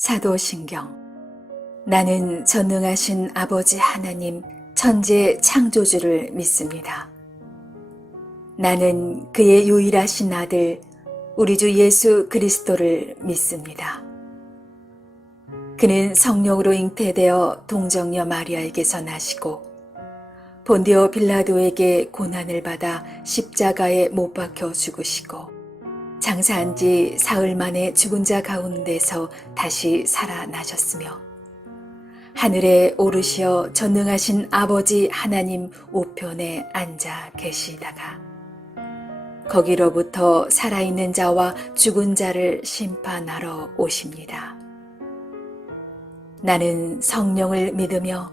사도신경. 나는 전능하신 아버지 하나님 천재 창조주를 믿습니다. 나는 그의 유일하신 아들 우리 주 예수 그리스도를 믿습니다. 그는 성령으로 잉태되어 동정녀 마리아에게서 나시고 본디오 빌라도에게 고난을 받아 십자가에 못 박혀 죽으시고 장사한 지 사흘 만에 죽은 자 가운데서 다시 살아나셨으며 하늘에 오르시어 전능하신 아버지 하나님 우편에 앉아 계시다가 거기로부터 살아있는 자와 죽은 자를 심판하러 오십니다. 나는 성령을 믿으며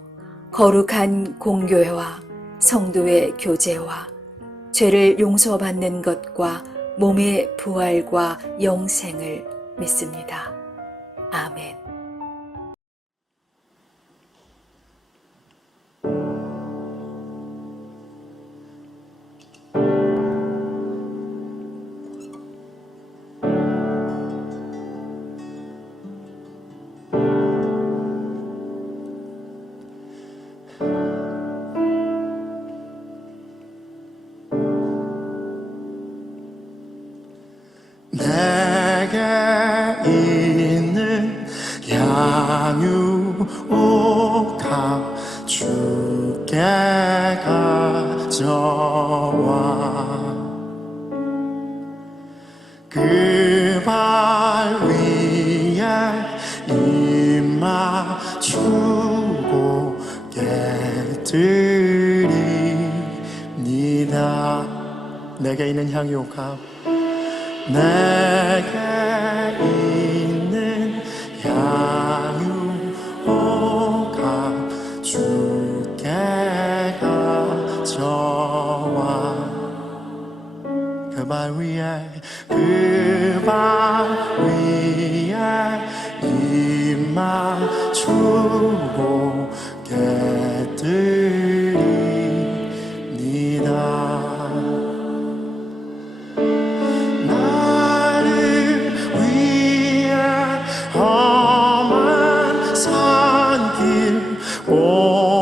거룩한 공교회와 성도의 교제와 죄를 용서받는 것과 몸의 부활과 영생을 믿습니다. 아멘. 내게 있는 양육옥탑 주께 가져와 그 발 위에 입 맞추고 깨드립니다. 내게 있는 향유옥합 내게 있는 양육옥합 주께 가져와 그 발 위에 입 맞추고 깨드립니다.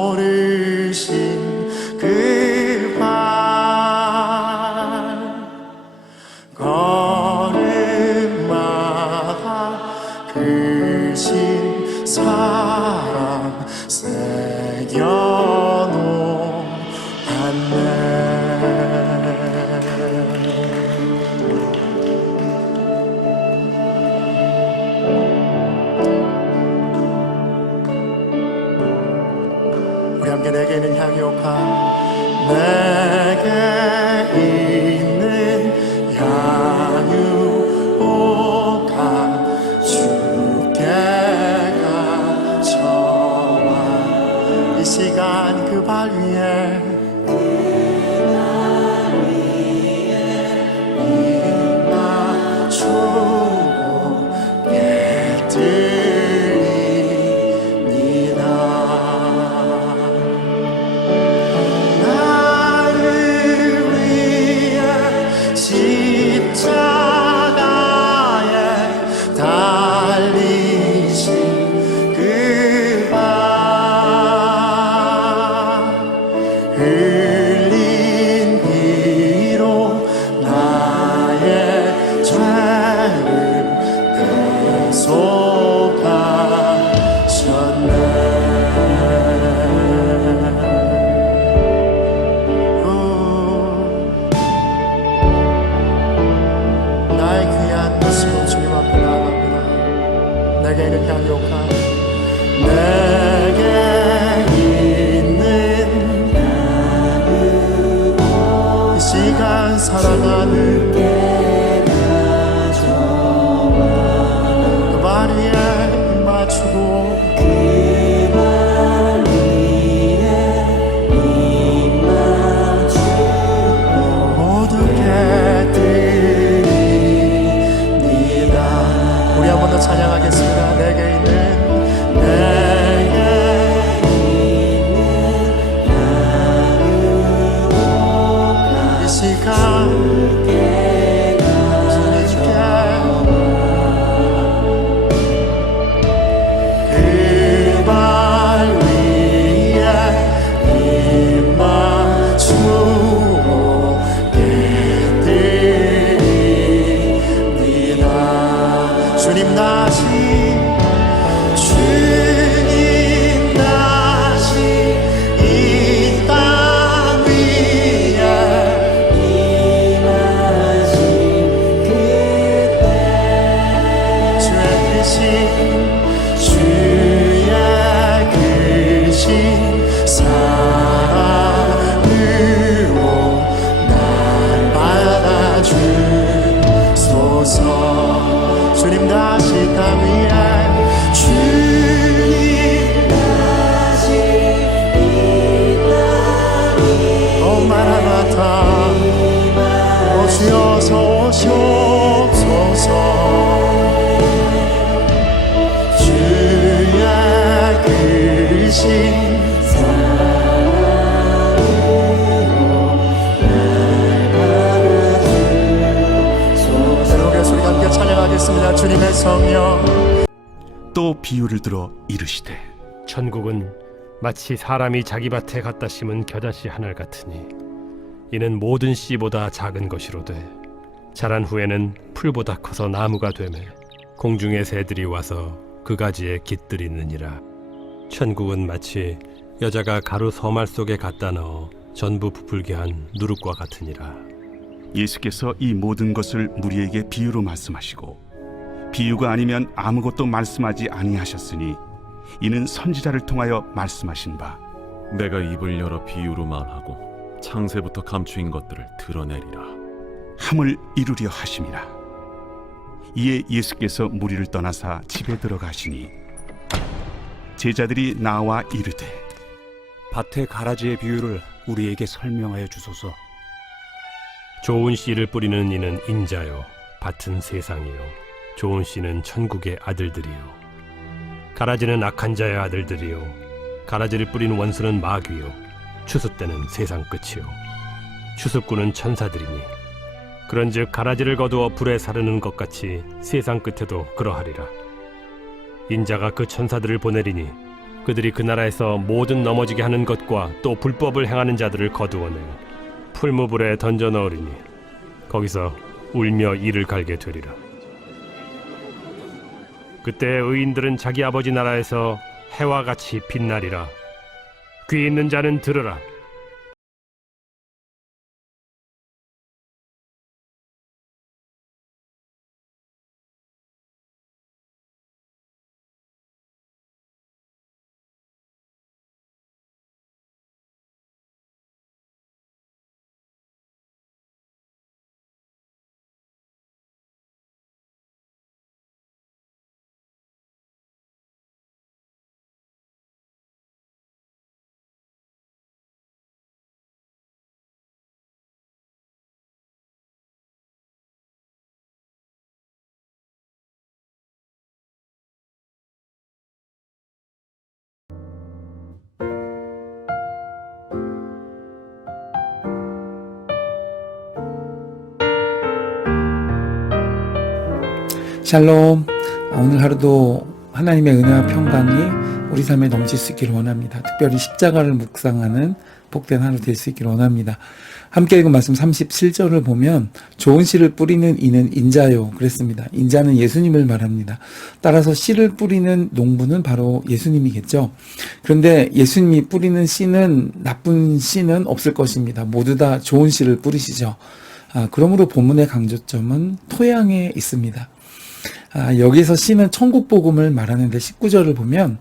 오르신 그 발 걸음마다 크신 사랑 새겨놓았네. 함께 내게 있는 향유옥합 내게 있는 양육옥합 주께 가져와 이 시간 그 발 위에 입 맞추고 깨드립니다. 십자가에 달리신 그 발 흘린 피로 나의 죄를 대속하셨네. 내게 있는 향유옥합 내게 있는 이 시간 사랑하는 그 발 위에 입 맞추고 모두 깨드립니다. 우리 한 번 더 찬양하겠습니다. 내게 있는 이 시간 손에 줄게 주님 다시 이 땅 위에 임하신 그때 주의 크신 사랑으로 날 받아주소서. 주님 다시 땅 위에 주님 다시 이 땅 위에 마라나타 오시어서 오시옵소서. 주의 크신 찬양하겠습니다. 주님의 성령. 또 비유를 들어 이르시되 천국은 마치 사람이 자기 밭에 갖다 심은 겨자씨 하늘 같으니 이는 모든 씨보다 작은 것이로되 자란 후에는 풀보다 커서 나무가 되매 공중의 새들이 와서 그 가지에 깃들이느니라. 천국은 마치 여자가 가루 서말 속에 갖다 넣어 전부 부풀게 한 누룩과 같으니라. 예수께서 이 모든 것을 무리에게 비유로 말씀하시고 비유가 아니면 아무것도 말씀하지 아니하셨으니 이는 선지자를 통하여 말씀하신 바 내가 입을 열어 비유로 말하고 창세부터 감추인 것들을 드러내리라 함을 이루려 하심이라. 이에 예수께서 무리를 떠나사 집에 들어가시니 제자들이 나와 이르되 밭의 가라지의 비유를 우리에게 설명하여 주소서. 좋은 씨를 뿌리는 이는 인자요 밭은 세상이요 좋은 씨는 천국의 아들들이요 가라지는 악한 자의 아들들이요 가라지를 뿌리는 원수는 마귀요 추수 때는 세상 끝이요 추수꾼은 천사들이니 그런즉 가라지를 거두어 불에 사르는 것 같이 세상 끝에도 그러하리라. 인자가 그 천사들을 보내리니 그들이 그 나라에서 모든 넘어지게 하는 것과 또 불법을 행하는 자들을 거두어내어 풀무불에 던져 넣으리니 거기서 울며 이를 갈게 되리라. 그때 의인들은 자기 아버지 나라에서 해와 같이 빛나리라. 귀 있는 자는 들으라. 샬롬. 오늘 하루도 하나님의 은혜와 평강이 우리 삶에 넘칠 수 있기를 원합니다. 특별히 십자가를 묵상하는 복된 하루 될 수 있기를 원합니다. 함께 읽은 말씀 37절을 보면 좋은 씨를 뿌리는 이는 인자요 그랬습니다. 인자는 예수님을 말합니다. 따라서 씨를 뿌리는 농부는 바로 예수님이겠죠. 그런데 예수님이 뿌리는 씨는 나쁜 씨는 없을 것입니다. 모두 다 좋은 씨를 뿌리시죠. 그러므로 본문의 강조점은 토양에 있습니다. 여기서 씨는 천국 복음을 말하는데 19절을 보면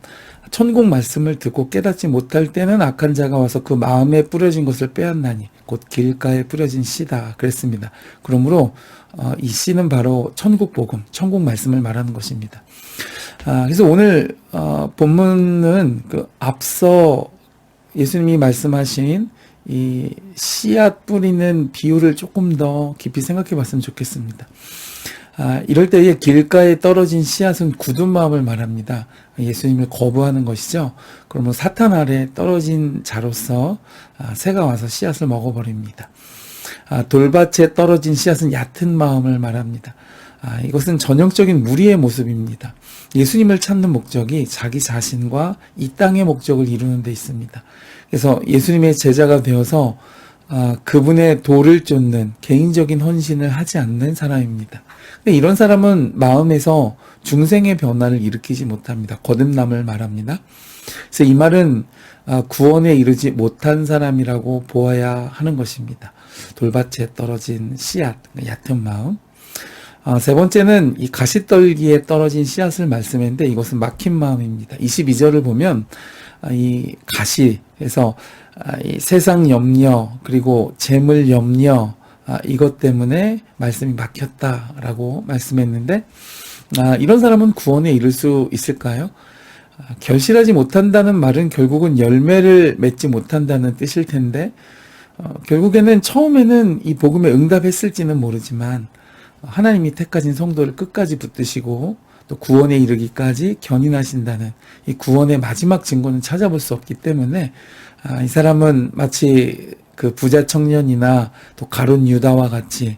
천국 말씀을 듣고 깨닫지 못할 때는 악한 자가 와서 그 마음에 뿌려진 것을 빼앗나니 곧 길가에 뿌려진 씨다 그랬습니다. 그러므로 이 씨는 바로 천국 복음, 천국 말씀을 말하는 것입니다. 그래서 오늘 본문은 그 앞서 예수님이 말씀하신 이 씨앗 뿌리는 비유를 조금 더 깊이 생각해 봤으면 좋겠습니다. 이럴 때에 길가에 떨어진 씨앗은 굳은 마음을 말합니다. 예수님을 거부하는 것이죠. 그러면 사탄 아래 떨어진 자로서 새가 와서 씨앗을 먹어버립니다. 돌밭에 떨어진 씨앗은 얕은 마음을 말합니다. 이것은 전형적인 무리의 모습입니다. 예수님을 찾는 목적이 자기 자신과 이 땅의 목적을 이루는 데 있습니다. 그래서 예수님의 제자가 되어서 그분의 도를 쫓는 개인적인 헌신을 하지 않는 사람입니다. 근데 이런 사람은 마음에서 중생의 변화를 일으키지 못합니다. 거듭남을 말합니다. 그래서 이 말은 구원에 이르지 못한 사람이라고 보아야 하는 것입니다. 돌밭에 떨어진 씨앗, 얕은 마음. 세 번째는 이 가시떨기에 떨어진 씨앗을 말씀했는데 이것은 막힌 마음입니다. 22절을 보면 이 가시에서 이 세상 염려 그리고 재물 염려 이것 때문에 말씀이 막혔다라고 말씀했는데 이런 사람은 구원에 이를 수 있을까요? 결실하지 못한다는 말은 결국은 열매를 맺지 못한다는 뜻일 텐데 결국에는 처음에는 이 복음에 응답했을지는 모르지만 하나님이 택하신 성도를 끝까지 붙드시고 또 구원에 이르기까지 견인하신다는 이 구원의 마지막 증거는 찾아볼 수 없기 때문에 이 사람은 마치 그 부자 청년이나 또 가룟 유다와 같이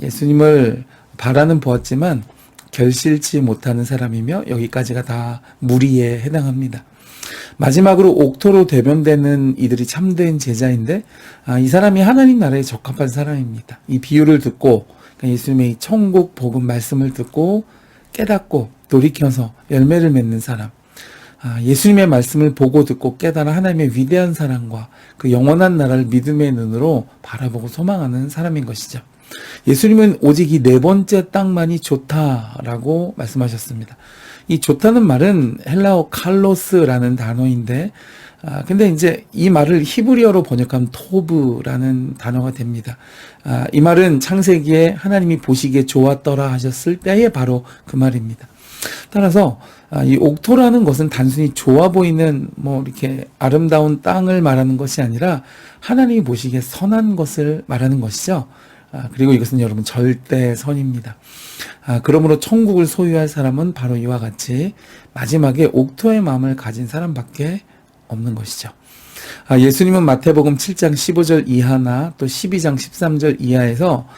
예수님을 바라는 보았지만 결실치 못하는 사람이며 여기까지가 다 무리에 해당합니다. 마지막으로 옥토로 대변되는 이들이 참된 제자인데 이 사람이 하나님 나라에 적합한 사람입니다. 이 비유를 듣고 예수님의 천국 복음 말씀을 듣고 깨닫고 돌이켜서 열매를 맺는 사람, 예수님의 말씀을 보고 듣고 깨달아 하나님의 위대한 사랑과 그 영원한 나라를 믿음의 눈으로 바라보고 소망하는 사람인 것이죠. 예수님은 오직 이 네 번째 땅만이 좋다라고 말씀하셨습니다. 이 좋다는 말은 헬라어 칼로스라는 단어인데 근데 이제 이 말을 히브리어로 번역하면 토브라는 단어가 됩니다. 이 말은 창세기에 하나님이 보시기에 좋았더라 하셨을 때에 바로 그 말입니다. 따라서 이 옥토라는 것은 단순히 좋아 보이는 뭐 이렇게 아름다운 땅을 말하는 것이 아니라 하나님이 보시기에 선한 것을 말하는 것이죠. 그리고 이것은 여러분 절대 선입니다. 그러므로 천국을 소유할 사람은 바로 이와 같이 마지막에 옥토의 마음을 가진 사람밖에 없는 것이죠. 예수님은 마태복음 7장 15절 이하나 또 12장 13절 이하에서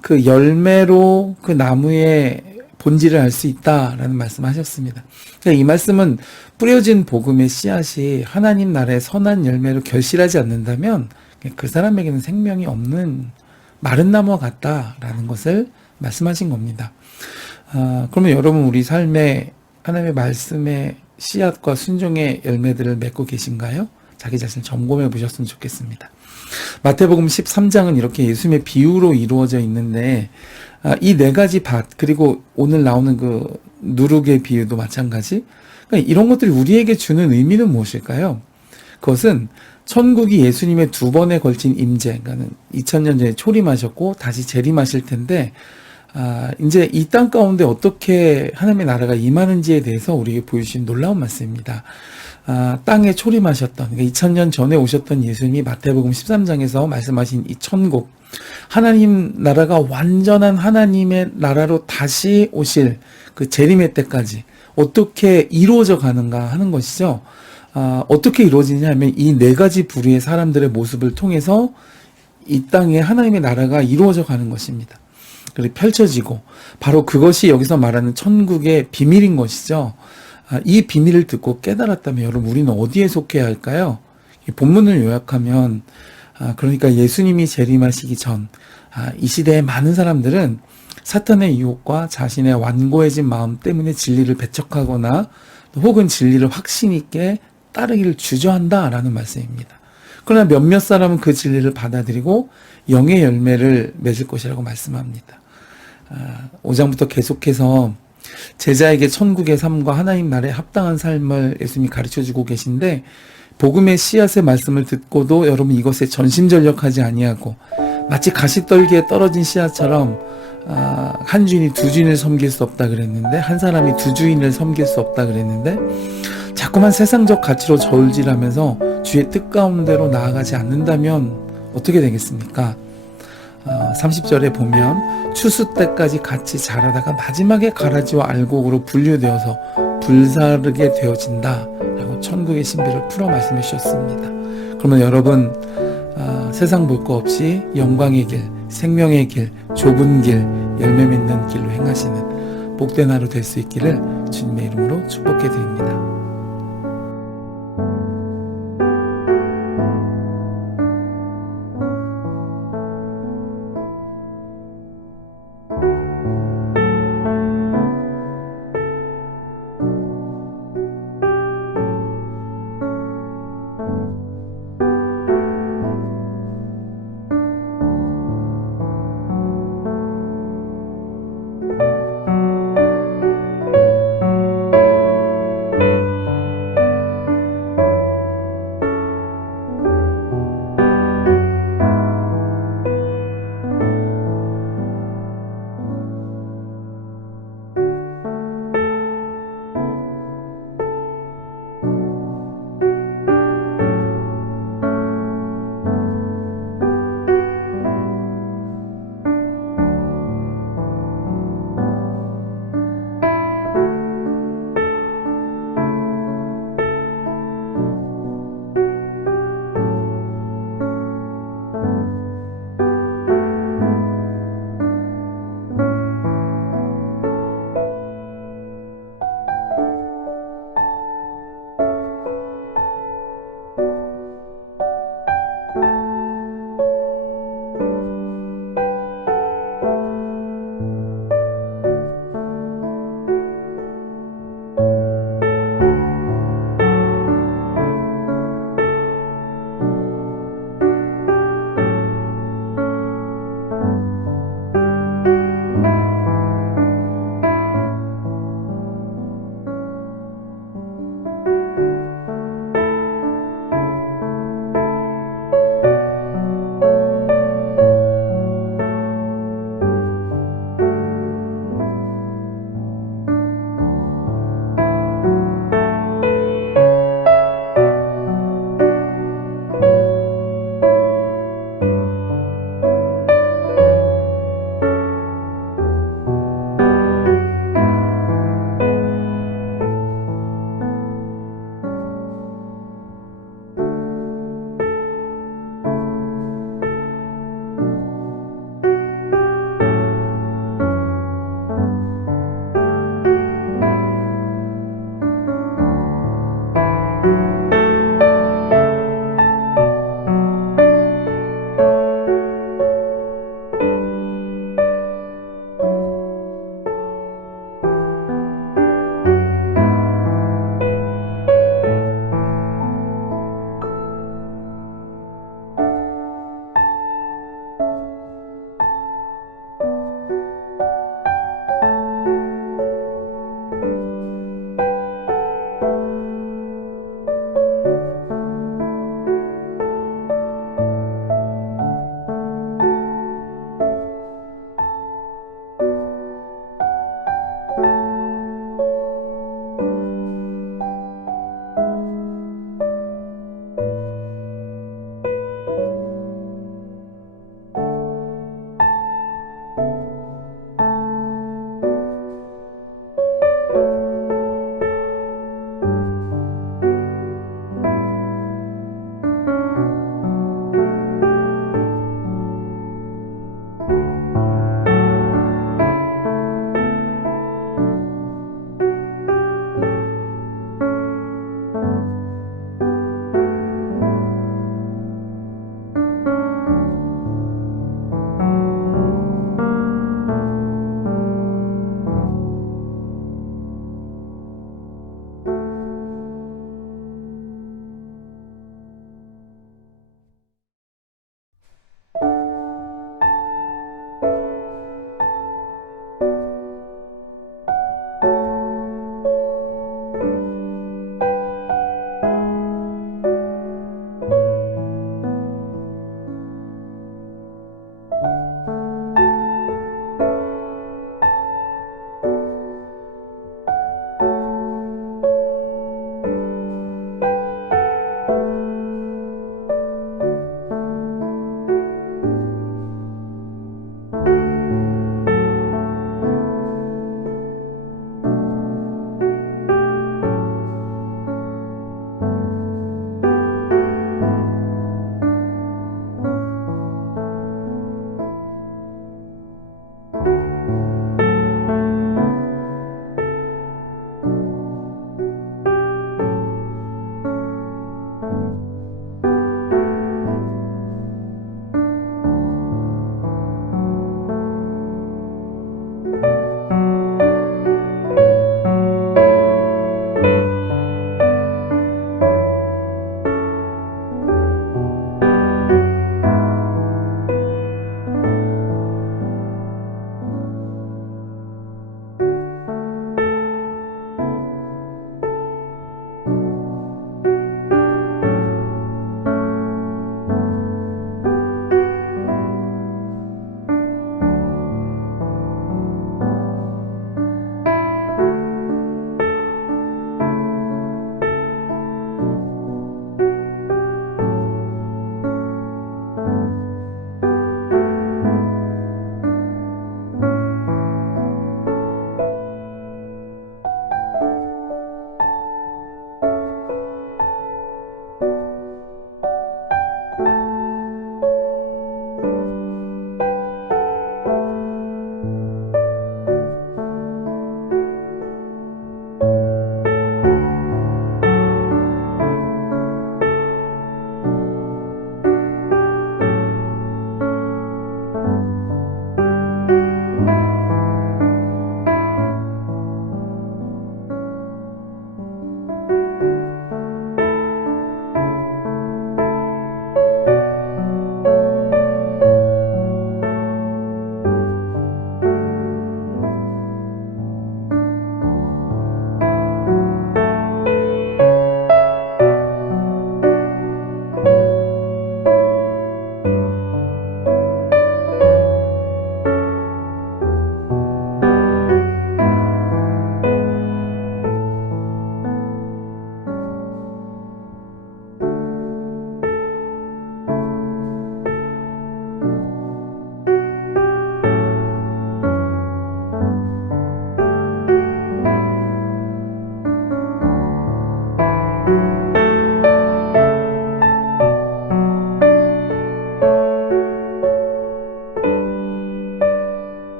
그 열매로 그 나무의 본질을 알 수 있다라는 말씀하셨습니다. 이 말씀은 뿌려진 복음의 씨앗이 하나님 나라의 선한 열매로 결실하지 않는다면 그 사람에게는 생명이 없는 마른 나무와 같다라는 것을 말씀하신 겁니다. 그러면 여러분 우리 삶에 하나님의 말씀의 씨앗과 순종의 열매들을 맺고 계신가요? 자기 자신을 점검해 보셨으면 좋겠습니다. 마태복음 13장은 이렇게 예수님의 비유로 이루어져 있는데 이 네 가지 밭 그리고 오늘 나오는 그 누룩의 비유도 마찬가지. 그러니까 이런 것들이 우리에게 주는 의미는 무엇일까요? 그것은 천국이 예수님의 두 번에 걸친 임재, 그러니까 2000년 전에 초림하셨고 다시 재림하실 텐데 이제 이 땅 가운데 어떻게 하나님의 나라가 임하는지에 대해서 우리에게 보여주신 놀라운 말씀입니다. 땅에 초림하셨던, 그러니까 2000년 전에 오셨던 예수님이 마태복음 13장에서 말씀하신 이 천국, 하나님 나라가 완전한 하나님의 나라로 다시 오실 그 재림의 때까지 어떻게 이루어져 가는가 하는 것이죠. 어떻게 이루어지냐 하면 이 네 가지 부류의 사람들의 모습을 통해서 이 땅에 하나님의 나라가 이루어져 가는 것입니다. 그리고 펼쳐지고 바로 그것이 여기서 말하는 천국의 비밀인 것이죠. 이 비밀을 듣고 깨달았다면 여러분 우리는 어디에 속해야 할까요? 이 본문을 요약하면 그러니까 예수님이 재림하시기 전 이 시대의 많은 사람들은 사탄의 유혹과 자신의 완고해진 마음 때문에 진리를 배척하거나 혹은 진리를 확신 있게 따르기를 주저한다라는 말씀입니다. 그러나 몇몇 사람은 그 진리를 받아들이고 영의 열매를 맺을 것이라고 말씀합니다. 5장부터 계속해서 제자에게 천국의 삶과 하나님 나라에 합당한 삶을 예수님이 가르쳐주고 계신데 복음의 씨앗의 말씀을 듣고도 여러분 이것에 전심전력하지 아니하고 마치 가시떨기에 떨어진 씨앗처럼 한 주인이 두 주인을 섬길 수 없다 그랬는데 한 사람이 두 주인을 섬길 수 없다 그랬는데 자꾸만 세상적 가치로 저울질하면서 주의 뜻 가운데로 나아가지 않는다면 어떻게 되겠습니까? 30절에 보면 추수 때까지 같이 자라다가 마지막에 가라지와 알곡으로 분류되어서 불사르게 되어진다 라고 천국의 신비를 풀어 말씀해 주셨습니다. 그러면 여러분 세상 볼 거 없이 영광의 길, 생명의 길, 좁은 길, 열매 맺는 길로 행하시는 복된 하루 될 수 있기를 주님의 이름으로 축복해 드립니다.